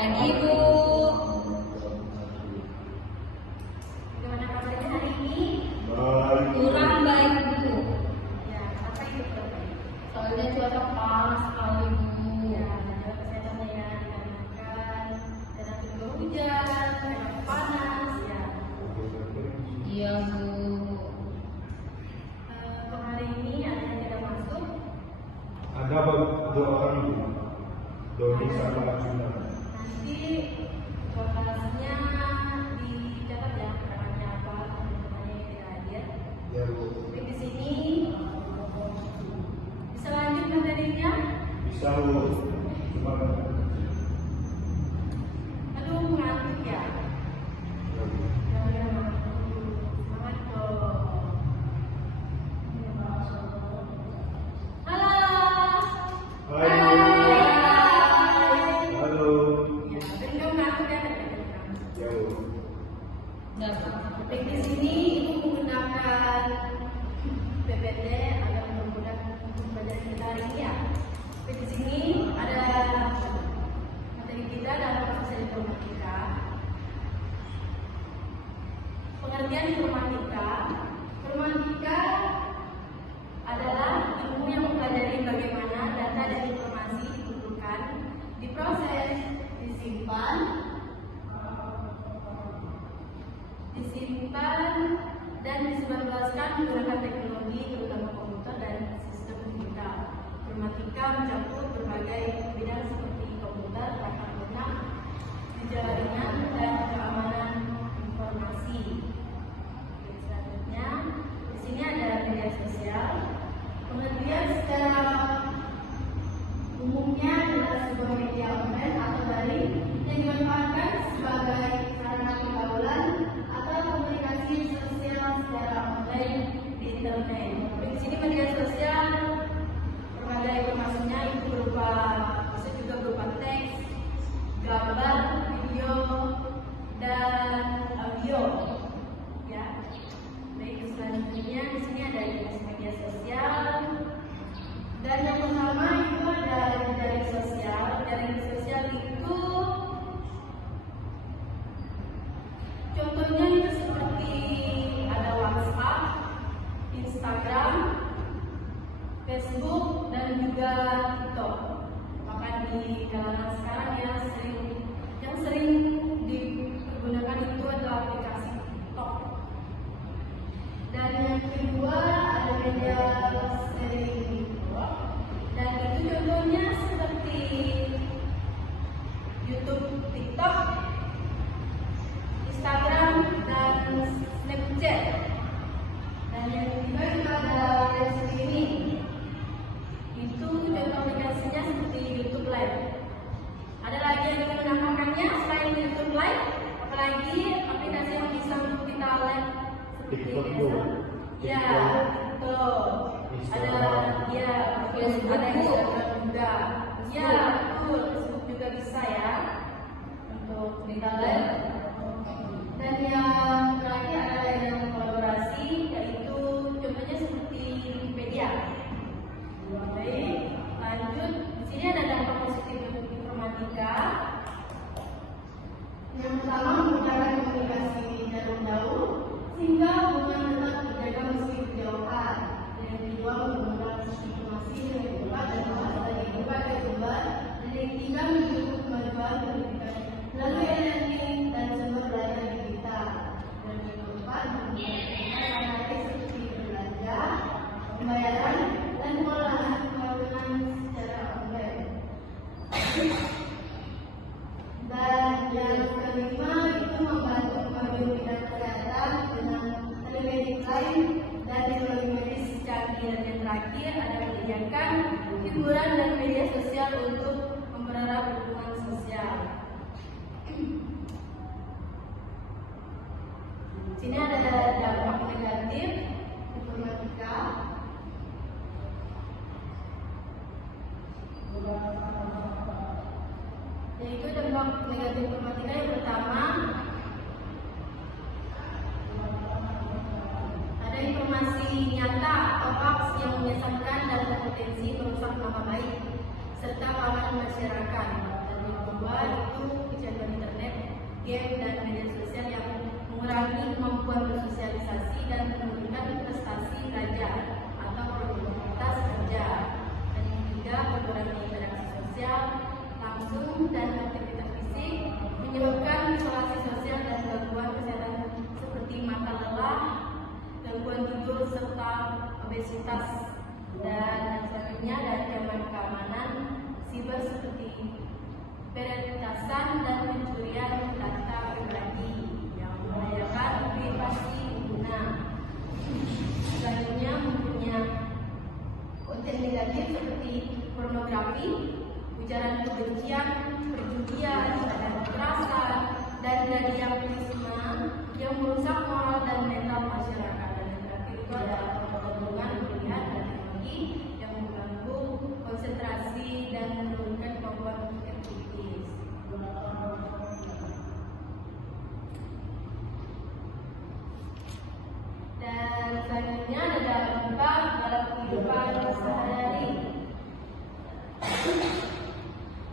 Pagi Bu. Gimana kabarnya hari ini? Baik. Kurang baik Bu. Ya, apa itu Bapak? Soalnya cuaca panas sekali Bu. Ya, jaga kesehatannya ya, dikarenakan karena turun hujan, karena panas ya. Iya Bu. Untuk hari ini ada yang tidak masuk. Ada dua orang Bu. Doni sama Arjuna. Nanti bahasnya dicatat ya, perannya apa, teman-temannya yang tidak hadir. Ya Bu. Di sini bisa lanjut materinya. Bisa Bu. Cuma Aduh, ngantuk ya. ya, Bu. Semangat dong. Halo. Hai. Halo. Ya, tadi kamu ngantuk ya, tadi kamu. Ya Bu. Enggak Bu. Tapi di sini ibu menggunakan PPT agar mempermudah pembelajaran kita hari ini ya. Tapi di sini ada materi kita dalam proses informatika. Pengertian informatika. Informatika adalah ilmu yang mempelajari bagaimana data dan informasi dikumpulkan, diproses, disimpan dan disebarluaskan menggunakan teknologi terutama komputer dan sistem digital. Informatika mencakup berbagai bidang seperti komputer, perangkat lunak, jaringan dan keamanan informasi. Oke, selanjutnya di sini ada media sosial. Pengertian secara umumnya adalah sebuah media online atau daring yang dimanfaatkan sebagai sarana pergaulan atau komunikasi sosial secara online di internet. Di sini media sosial berbagai informasinya itu bisa juga berupa teks, gambar, video, dan audio. Ya. Baik, selanjutnya di sini ada jenis media sosial. Dan yang pertama itu ada jaring sosial. Jaring sosial itu contohnya itu seperti ada WhatsApp, Instagram, Facebook, dan juga TikTok. Maka di kalangan sekarang yang sering digunakan itu adalah aplikasi TikTok. Dan yang kedua ada media sharing video. Dan itu contohnya seperti YouTube, TikTok, Instagram, dan Snapchat. Dan yang ketiga itu ada live streaming. Itu contoh aplikasinya seperti YouTube Live. Ada lagi yang menggunakannya selain YouTube Live, apalagi aplikasi yang bisa untuk kita live seperti TikTok, biasa. Bu. Ya, betul. Ada ya, Facebook, ada Bu. Instagram juga. Ya, betul. Facebook juga bisa ya untuk kita live. Dan yang terakhir adalah yang kolaborasi, yaitu contohnya seperti Wikipedia. Baik, lanjut. Di sini ada dampak positif informatika. Yang pertama, memudahkan komunikasi jarak jauh sehingga hubungan tetap terjaga meski kejauhan. Yang kedua, mempermudah informasi yang cepat dan luas dari berbagai sumber. Dan yang ketiga, mendukung kemajuan pendidikan melalui e-learning dan sumber belajar digital. Dan yang keempat, mempermudah seperti berbelanja, pembayaran, dan pengolahan keuangan secara online. Dan yang kelima itu membantu kemajuan bidang kesehatan dengan telemedicine lain dan teknologi medis canggih. Dan yang terakhir ada menyediakan hiburan dan media sosial untuk mempererat hubungan sosial. Sini ada dampak negatif informatika. Yaitu dampak negatif informatika yang pertama, ada informasi nyata atau hoax yang menyesatkan dan berpotensi merusak nama baik serta keamanan masyarakat. Dan kedua itu kecanduan internet, game, dan media sosial yang mengurangi kemampuan bersosialisasi dan menurunkan prestasi belajar atau produktivitas kerja. Dan yang ketiga, berkurangnya interaksi sosial langsung dan aktivitas fisik menyebabkan isolasi sosial dan gangguan kesehatan seperti mata lelah, gangguan tidur, serta obesitas. Dan selanjutnya dari zaman keamanan siber seperti peretasan dan pencurian data pribadi yang membahayakan privasi pengguna. Selanjutnya mempunyai konten negatif seperti pornografi, ujaran kebencian, perjudian, kekerasan, dan radikalisme yang merusak moral dan mental masyarakat. Dan yang terakhir itu adalah penggabungan pilihan dan teknologi yang mengganggu konsentrasi dan menurunkan kemampuan berpikir kritis. Dan selanjutnya ada dampak dalam kehidupan sehari-hari.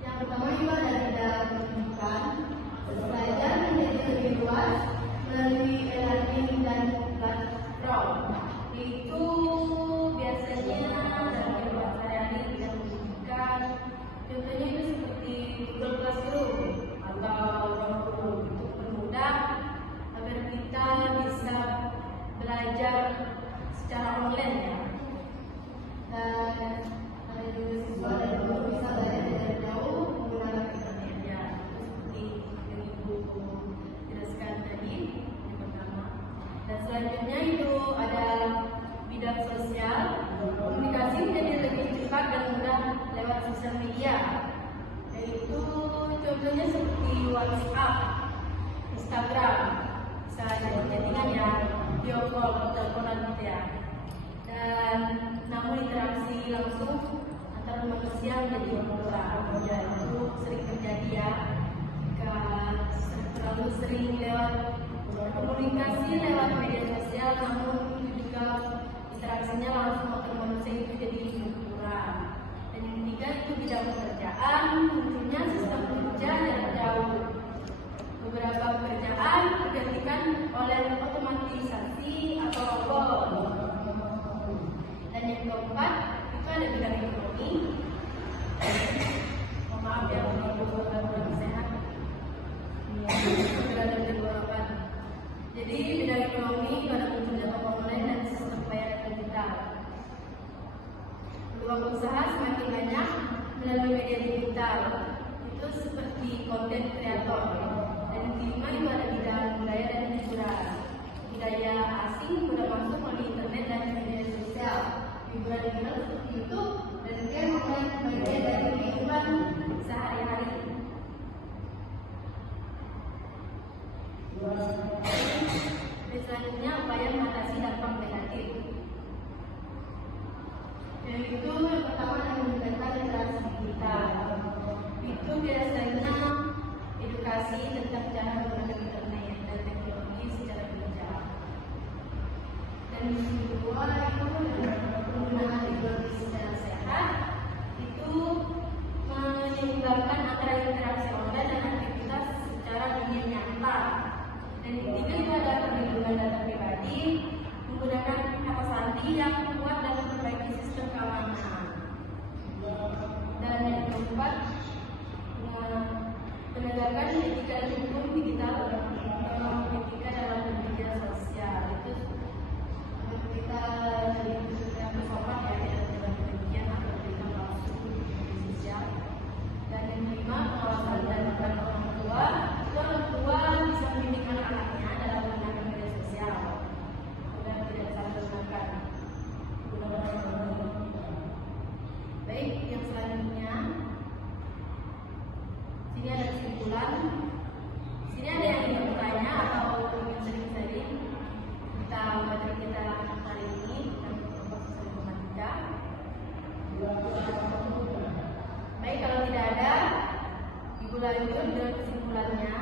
Yang pertama itu ada di dalam kehidupan, belajar menjadi lebih luas melalui e-learning dan platform. Itu biasanya dalam kehidupan sehari-hari tidak pendidikan. Contohnya itu seperti Google Classroom atau ruang guru untuk mempermudah agar kita bisa belajar secara online ya. Dan ada juga siswa dan guru bisa belajar dari jauh menggunakan internet ya. Seperti yang Ibu jelaskan tadi yang pertama. Dan selanjutnya itu ada bidang sosial. Komunikasi menjadi lebih cepat dan mudah lewat sosial media. Yaitu contohnya seperti WhatsApp, Instagram, bisa jadi chattingan ya, video call, teleponan gitu ya. Dan namun interaksi langsung antara manusia menjadi berkurang. Ya, itu sering terjadi ya jika terlalu sering lewat komunikasi lewat media sosial, namun juga interaksinya langsung antara manusia itu jadi berkurang. Dan yang ketiga itu bidang pekerjaan, munculnya sistem kerja yang jauh. Beberapa pekerjaan tergantikan oleh otomatisasi atau robot. Dan yang keempat itu ada bidang ekonomi. Maaf ya, kurang sehat. Jadi bidang ekonomi pada munculnya toko online dan sistem pembayaran digital. Peluang usaha semakin banyak melalui media digital. Itu seperti konten kreator. Dan kelima itu ada bidang budaya dan hiburan. Budaya asing sudah masuk melalui internet dan media sosial. Hiburan digital seperti YouTube dan game online bagian dari kehidupan sehari-hari. Dan selanjutnya upaya mengatasi dampak negatif. Dan itu yang pertama adalah meningkatkan literasi digital. Itu biasanya edukasi tentang cara menggunakan internet dan teknologi secara bijak. Dan yang kedua itu penggunaan teknologi secara sehat. Itu menyeimbangkan antara interaksi online dan aktivitas secara dunia nyata. Dan yang ketiga itu ada perlindungan data pribadi menggunakan kata sandi yang kuat dan memperbaiki sistem keamanan. Dan yang keempat penegakan etika dan hukum digital dalam etika dalam media sosial. Itu kita jadi yang bersopan ya, tidak terlibat kebencian atau berita palsu di media sosial. Dan yang kelima pengawasan dan peran orang tua. Itu orang tua bisa mendidik anak-anaknya dalam menggunakan media sosial agar tidak salah gunakan. Baik, yang selanjutnya sini ada kesimpulan. Sini ada yang ingin bertanya atau ingin sering-sering kita materi kita hari ini tentang kelompok sosial informatika. Baik, kalau tidak ada, Ibu lanjut dengan kesimpulannya.